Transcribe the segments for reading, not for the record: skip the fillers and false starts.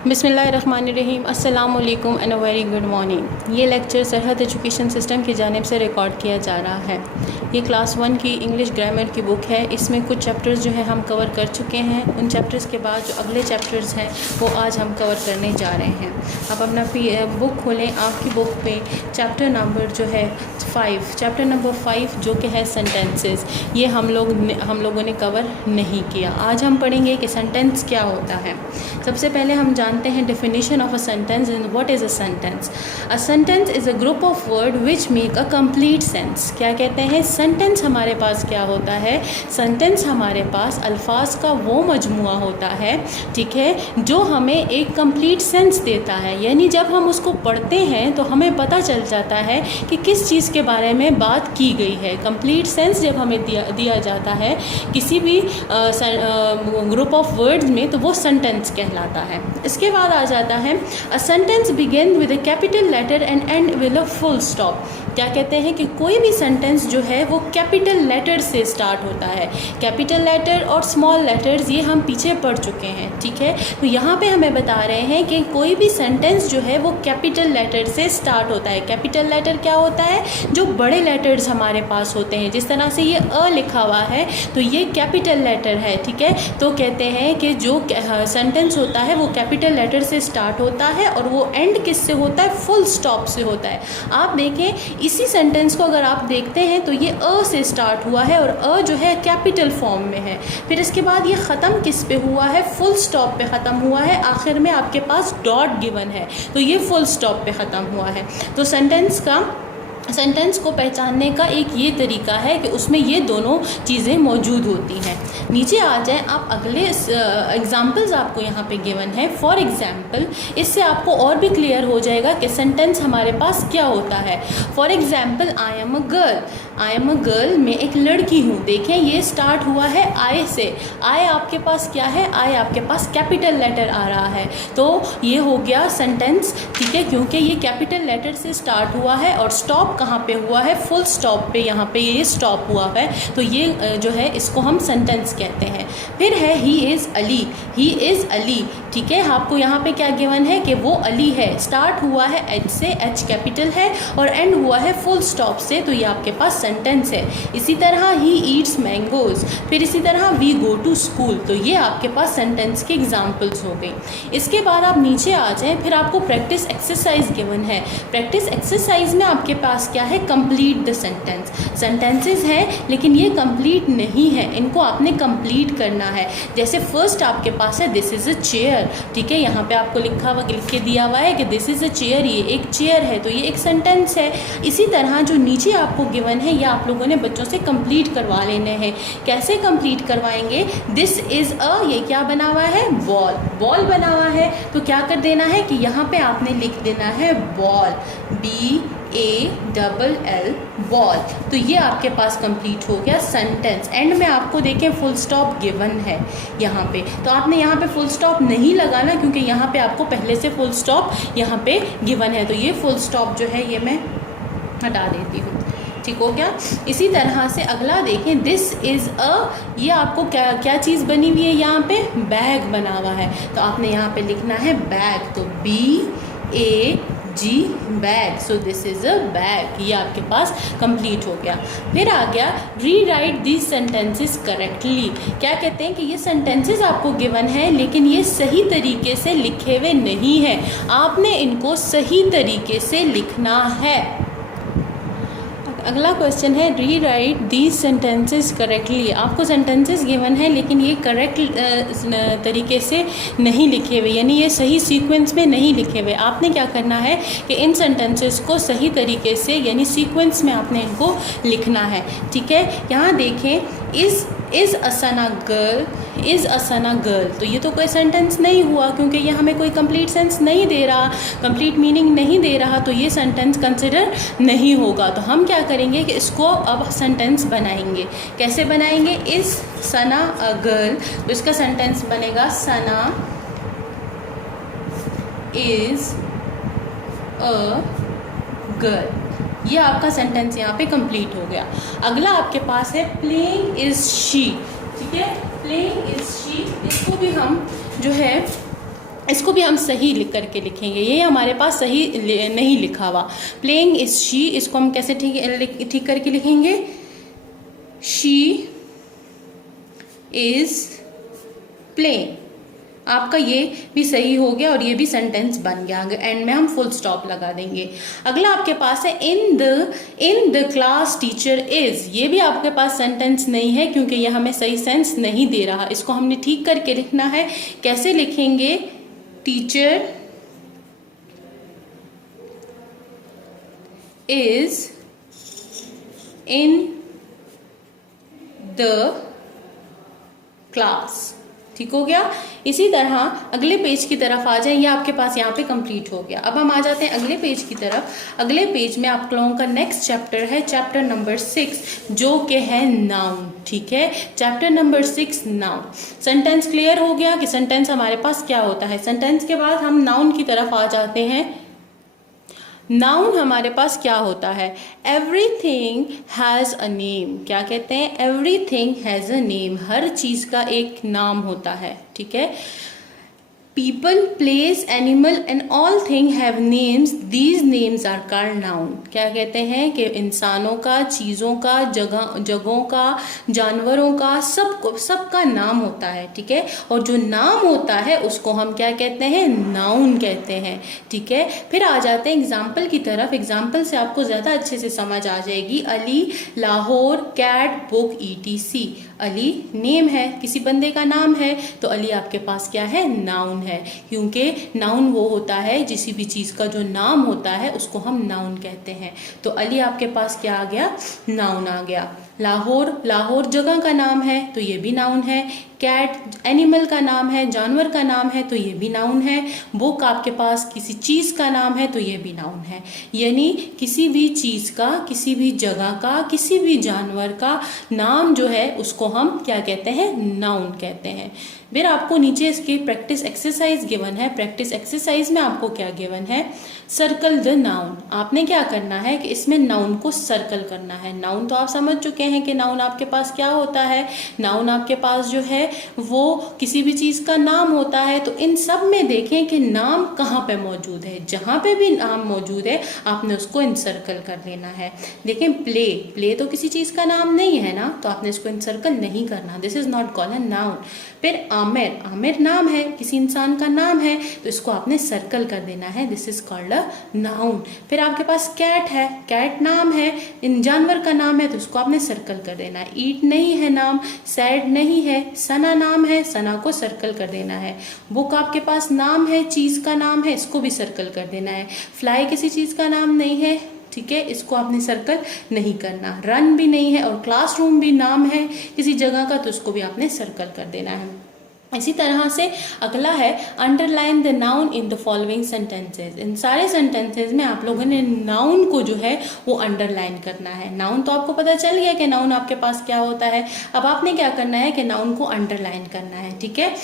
बिस्मिल्लाहिर्रहमानिर्रहीम, अस्सलाम वालेकुम and a very good morning. ये लेक्चर सरहद एजुकेशन सिस्टम की जानिब से रिकॉर्ड किया जा रहा है। ये क्लास 1 की इंग्लिश ग्रामर की बुक है। इसमें कुछ चैप्टर्स जो है हम कवर कर चुके हैं। उन चैप्टर्स के बाद जो अगले चैप्टर्स हैं वो आज हम कवर करने जा रहे हैं। आप अपना बुक खोलें। आपकी बुक पे चैप्टर नंबर जो है 5, चैप्टर नंबर 5 जो कि है सेंटेंसेस, ये हम लोगों ने कवर नहीं किया। आज हम पढ़ेंगे कि सेंटेंस क्या होता है। सबसे पहले हम जानते हैं definition of a sentence and what is a sentence. A sentence is a group of word which make a complete sense. क्या कहते हैं? सेंटेंस हमारे पास क्या होता है? सेंटेंस हमारे पास अल्फाज का वो मजमुआ होता है, ठीक है, जो हमें एक कंप्लीट सेंस देता है। यानी जब हम उसको पढ़ते हैं तो हमें पता चल जाता है कि किस चीज़ के बारे में बात की गई है। कंप्लीट सेंस जब हमें दिया जाता है किसी भी ग्रुप ऑफ वर्ड्स में तो वो सेंटेंस कहलाता है। इसके बाद आ जाता है a sentence begin with a capital letter and end with a full stop. क्या कहते हैं कि कोई भी सेंटेंस जो है वो कैपिटल लेटर से स्टार्ट होता है। कैपिटल लेटर और स्मॉल लेटर्स ये हम पीछे पढ़ चुके हैं, ठीक है। तो यहाँ पे हमें बता रहे हैं कि कोई भी सेंटेंस जो है वो कैपिटल लेटर से स्टार्ट होता है। कैपिटल लेटर क्या होता है? जो बड़े लेटर्स हमारे पास होते हैं। जिस तरह से ये अ लिखा हुआ है तो ये कैपिटल लेटर है, ठीक है। तो कहते हैं कि जो सेंटेंस होता है वो कैपिटल लेटर से स्टार्ट होता है और वो एंड किससे होता है? फुल स्टॉप से होता है। आप देखें इसी सेंटेंस को अगर आप देखते हैं तो ये अ से स्टार्ट हुआ है और अ जो है कैपिटल फॉर्म में है। फिर इसके बाद ये ख़त्म किस पे हुआ है? फुल स्टॉप पे ख़त्म हुआ है। आखिर में आपके पास डॉट गिवन है तो ये फुल स्टॉप पे ख़त्म हुआ है। तो सेंटेंस को पहचानने का एक ये तरीका है कि उसमें ये दोनों चीज़ें मौजूद होती हैं। नीचे आ जाएं आप, अगले एग्जांपल्स आपको यहाँ पे गिवन है। फॉर एग्जांपल, इससे आपको और भी क्लियर हो जाएगा कि सेंटेंस हमारे पास क्या होता है। For example, I am a girl. I am a girl, मैं एक लड़की हूँ। देखें ये स्टार्ट हुआ है आई से। आई आपके पास क्या है? आई आपके पास कैपिटल लेटर आ रहा है तो ये हो गया सेंटेंस, ठीक है, क्योंकि ये कैपिटल लेटर से स्टार्ट हुआ है और स्टॉप कहाँ पे हुआ है? फुल स्टॉप पे। यहाँ पे ये स्टॉप हुआ है तो ये जो है इसको हम सेंटेंस कहते हैं। फिर है he is Ali. He is Ali, ठीक है। आपको यहाँ पे क्या गिवन है कि वो अली है। स्टार्ट हुआ है एच से, एच कैपिटल है, और एंड हुआ है फुल स्टॉप से तो ये आपके पास सेंटेंस है। इसी तरह ही ईट्स मैंगोज। फिर इसी तरह वी गो टू स्कूल तो ये आपके पास सेंटेंस के एग्जाम्पल्स हो गए। इसके बाद आप नीचे आ जाएँ। फिर आपको प्रैक्टिस एक्सरसाइज गिवन है। प्रैक्टिस एक्सरसाइज में आपके पास क्या है? Complete the sentence. सेंटेंसेस हैं लेकिन ये कंप्लीट नहीं है, इनको आपने कंप्लीट करना है। जैसे फर्स्ट आपके पास है दिस इज़ अ चेयर, ठीक है। यहाँ पे आपको लिख के दिया हुआ है कि दिस इज़ अ चेयर, ये एक चेयर है तो ये एक सेंटेंस है। इसी तरह जो नीचे आपको गिवन है ये आप लोगों ने बच्चों से कंप्लीट करवा लेने हैं। कैसे कंप्लीट करवाएंगे? दिस इज़ अ, ये क्या बना हुआ है? बॉल। बॉल बना हुआ है तो क्या कर देना है कि यहाँ पे आपने लिख देना है बॉल, BALL, बॉल। तो ये आपके पास कंप्लीट हो गया सेंटेंस। एंड में आपको देखें फुल स्टॉप गिवन है यहाँ पे, तो आपने यहाँ पे फुल स्टॉप नहीं लगाना क्योंकि यहाँ पे आपको पहले से फुल स्टॉप यहाँ पे गिवन है। तो ये फुल स्टॉप जो है ये मैं हटा देती हूँ, ठीक हो गया। इसी तरह से अगला देखें, दिस इज़ अ, ये आपको क्या चीज़ बनी हुई है? यहाँ पे बैग बना हुआ है तो आपने यहाँ पे लिखना है बैग, तो BAG, bag. So this is a bag. ये आपके पास कंप्लीट हो गया। फिर आ गया री राइट दीज सेंटेंसेस करेक्टली। क्या कहते हैं कि ये सेंटेंसेस आपको गिवन है लेकिन ये सही तरीके से लिखे हुए नहीं हैं, आपने इनको सही तरीके से लिखना है। अगला क्वेश्चन है री राइट दीज सेंटेंसेस करेक्टली। आपको सेंटेंसेस गिवन है लेकिन ये करेक्ट तरीके से नहीं लिखे हुए, यानी ये सही सीक्वेंस में नहीं लिखे हुए। आपने क्या करना है कि इन सेंटेंसेस को सही तरीके से यानी सीक्वेंस में आपने इनको लिखना है, ठीक है। यहाँ देखें, इज़ असना गर्ल, इज़ असना गर्ल, तो ये तो कोई सेंटेंस नहीं हुआ क्योंकि ये हमें कोई कंप्लीट सेंस नहीं दे रहा, कंप्लीट मीनिंग नहीं दे रहा, तो ये सेंटेंस कंसिडर नहीं होगा। तो हम क्या करेंगे कि इसको अब सेंटेंस बनाएंगे। कैसे बनाएंगे? इज़ सना अ गर्ल, तो इसका सेंटेंस बनेगा सना इज़ अ गर्ल। ये आपका सेंटेंस यहाँ पे कंप्लीट हो गया। अगला आपके पास है प्लेइंग इज़ शी, ठीक है। प्लेइंग इज़ शी, इसको भी हम जो है इसको भी हम सही लिख करके लिखेंगे, ये हमारे पास सही नहीं लिखा हुआ। प्लेइंग इज शी, इसको हम कैसे ठीक करके लिखेंगे? She is playing. आपका ये भी सही हो गया और ये भी सेंटेंस बन गया। एंड में हम फुल स्टॉप लगा देंगे। अगला आपके पास है in the class teacher is. ये भी आपके पास सेंटेंस नहीं है क्योंकि ये हमें सही सेंस नहीं दे रहा। इसको हमने ठीक करके लिखना है। कैसे लिखेंगे? Teacher is in the class. ठीक हो गया। इसी तरह अगले पेज की तरफ आ जाए। ये आपके पास यहाँ पे कंप्लीट हो गया। अब हम आ जाते हैं अगले पेज की तरफ। अगले पेज में आप लोगों का नेक्स्ट चैप्टर है चैप्टर नंबर 6, जो कि है नाउन। ठीक है, chapter number 6 noun. Sentence clear हो गया कि सेंटेंस हमारे पास क्या होता है। सेंटेंस के बाद हम नाउन की तरफ आ जाते हैं। नाउन हमारे पास क्या होता है? Everything has a name. क्या कहते हैं? Everything has a name. हर चीज़ का एक नाम होता है। ठीक है। People, place, animal and all things have names. These names are called noun. क्या कहते हैं कि इंसानों का, चीज़ों का, जगहों का, जानवरों का, सबका नाम होता है। ठीक है। और जो नाम होता है उसको हम क्या कहते हैं? नाउन कहते हैं। ठीक है। फिर आ जाते हैं एग्जाम्पल की तरफ। एग्जाम्पल से आपको ज़्यादा अच्छे से समझ आ जाएगी। Ali, Lahore, cat, book, ETC। Ali name है, किसी बंदे का नाम है, तो अली आपके पास क्या है? नाउन है। क्योंकि नाउन वो होता है, किसी भी चीज़ का जो नाम होता है उसको हम नाउन कहते हैं। तो अली आपके पास क्या आ गया? नाउन आ गया। लाहौर जगह का नाम है, तो ये भी नाउन है। कैट एनिमल का नाम है, जानवर का नाम है, तो ये भी नाउन है। बुक आपके पास किसी चीज़ का नाम है, तो ये भी नाउन है। यानी किसी भी चीज़ का, किसी भी जगह का, किसी भी जानवर का नाम जो है उसको हम क्या कहते हैं? नाउन कहते हैं। फिर आपको नीचे इसकी प्रैक्टिस एक्सरसाइज गिवन है। प्रैक्टिस एक्सरसाइज में आपको क्या गिवन है? Circle the noun. आपने क्या करना है कि इसमें नाउन को सर्कल करना है। नाउन तो आप समझ चुके हैं कि नाउन आपके पास क्या होता है। नाउन आपके पास जो है वो किसी भी चीज़ का नाम होता है। तो इन सब में देखें कि नाम कहाँ पे मौजूद है। जहाँ पे भी नाम मौजूद है आपने उसको इनसर्कल कर लेना है। देखें प्ले तो किसी चीज़ का नाम नहीं है ना, तो आपने इसको इनसर्कल नहीं करना। This is not called a noun. फिर आमिर नाम है, किसी इंसान का नाम है, तो इसको आपने सर्कल कर देना है। This is called a noun. फिर आपके पास कैट है, कैट नाम है, इन जानवर का नाम है, तो इसको आपने सर्कल कर देना है। ईट नहीं है नाम, सैड नहीं है, सना नाम है, सना को सर्कल कर देना है। बुक आपके पास नाम है, चीज़ का नाम है, इसको भी सर्कल कर देना है। फ्लाई किसी चीज़ का नाम नहीं है, ठीक है, इसको आपने सर्कल नहीं करना। रन भी नहीं है और क्लासरूम भी नाम है किसी जगह का, तो उसको भी आपने सर्कल कर देना है। इसी तरह से अगला है underline the noun in the following sentences. इन सारे सेंटेंसेज में आप लोगों ने नाउन को जो है वो अंडरलाइन करना है। नाउन तो आपको पता चल गया कि नाउन आपके पास क्या होता है। अब आपने क्या करना है कि नाउन को अंडरलाइन करना है। ठीक है।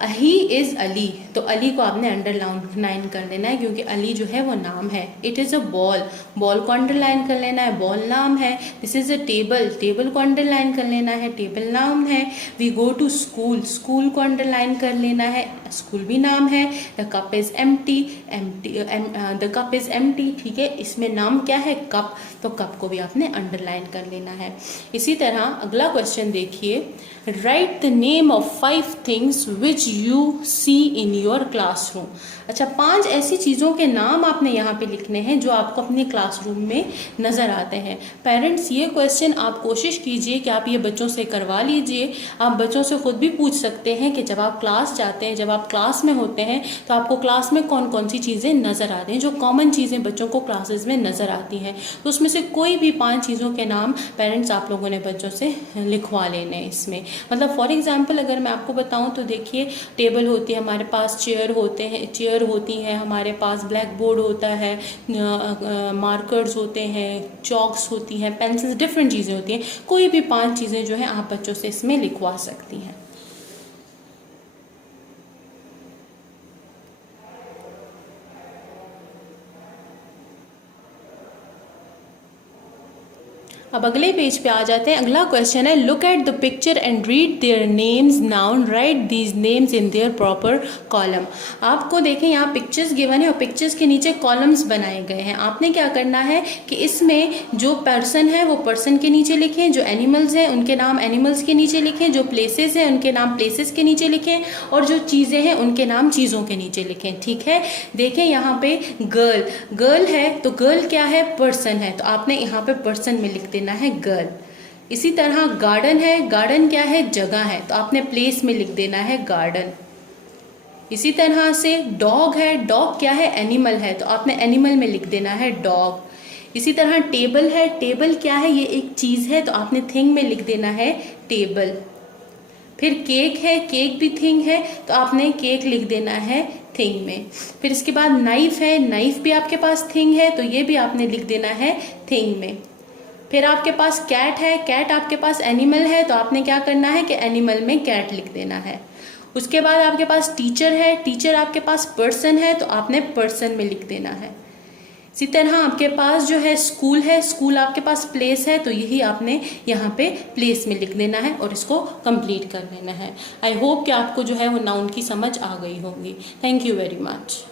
ही इज़ अली, तो अली को आपने अंडरलाइन कर देना है क्योंकि अली जो है वो नाम है। इट इज़ अ बॉल को अंडरलाइन कर लेना है, बॉल नाम है। दिस इज़ अ टेबल को अंडरलाइन कर लेना है, टेबल नाम है। वी गो टू स्कूल को अंडरलाइन कर लेना है, स्कूल भी नाम है। The cup is empty, the cup is empty, ठीक है, इसमें नाम क्या है? कप, तो कप को भी आपने अंडरलाइन कर लेना है। इसी तरह अगला क्वेश्चन देखिए, write the name of 5 things which you see in your classroom. अच्छा, 5 ऐसी चीज़ों के नाम आपने यहाँ पे लिखने हैं जो आपको अपने क्लासरूम में नज़र आते हैं। पेरेंट्स, ये क्वेश्चन आप कोशिश कीजिए कि आप ये बच्चों से करवा लीजिए। आप बच्चों से खुद भी पूछ सकते हैं कि जब आप क्लास जाते हैं, जब आप क्लास में होते हैं, तो आपको क्लास में कौन कौन सी चीज़ें नज़र आती हैं, जो कॉमन चीज़ें बच्चों को क्लासेस में नज़र आती हैं। तो उसमें से कोई भी 5 चीज़ों के नाम पेरेंट्स आप लोगों ने बच्चों से लिखवा लेने इसमें। मतलब फॉर एग्जांपल अगर मैं आपको बताऊं तो देखिए, टेबल होती है हमारे पास, चेयर होती हैं हमारे पास, ब्लैक बोर्ड होता है, मार्कर्स होते हैं, चॉक्स होती हैं, पेंसिल्स, डिफरेंट चीज़ें होती हैं। कोई भी 5 चीज़ें जो हैं आप बच्चों से इसमें लिखवा सकती हैं। अब अगले पेज पे आ जाते हैं। अगला क्वेश्चन है, look at the picture and read their names noun, right these names in their proper column. आपको देखें यहाँ पिक्चर्स गिवन है और पिक्चर्स के नीचे कॉलम्स बनाए गए हैं। आपने क्या करना है कि इसमें जो पर्सन है वो पर्सन के नीचे लिखें, जो एनिमल्स हैं उनके नाम एनिमल्स के नीचे लिखें, जो प्लेसेस हैं उनके नाम प्लेसेस के नीचे लिखें, और जो चीज़ें हैं उनके नाम चीज़ों के नीचे लिखें। ठीक है, देखें यहाँ पे गर्ल है तो गर्ल क्या है, पर्सन है, तो आपने यहाँ पे पर्सन में लिख देना है गर्ल। इसी तरह गार्डन है, गार्डन क्या है, जगह है, तो आपने प्लेस में लिख देना है गार्डन। इसी तरह से डॉग है, डॉग क्या है, एनिमल है, तो आपने एनिमल में लिख देना है डॉग। इसी तरह टेबल है, टेबल क्या है, ये एक चीज़ है, तो आपने थिंग में लिख देना है टेबल। फिर केक है, केक भी थिंग है, तो आपने केक लिख देना है थिंग में। फिर इसके बाद नाइफ है, नाइफ भी आपके पास थिंग है, तो ये भी आपने लिख देना है थिंग में। फिर आपके पास कैट है, कैट आपके पास एनिमल है, तो आपने क्या करना है कि एनिमल में कैट लिख देना है। उसके बाद आपके पास टीचर है, टीचर आपके पास पर्सन है, तो आपने पर्सन में लिख देना है। इसी तरह आपके पास जो है स्कूल है, स्कूल आपके पास प्लेस है, तो यही आपने यहाँ पे प्लेस में लिख देना है और इसको कंप्लीट कर लेना है। आई होप कि आपको जो है वो नाउन की समझ आ गई होगी। Thank you very much.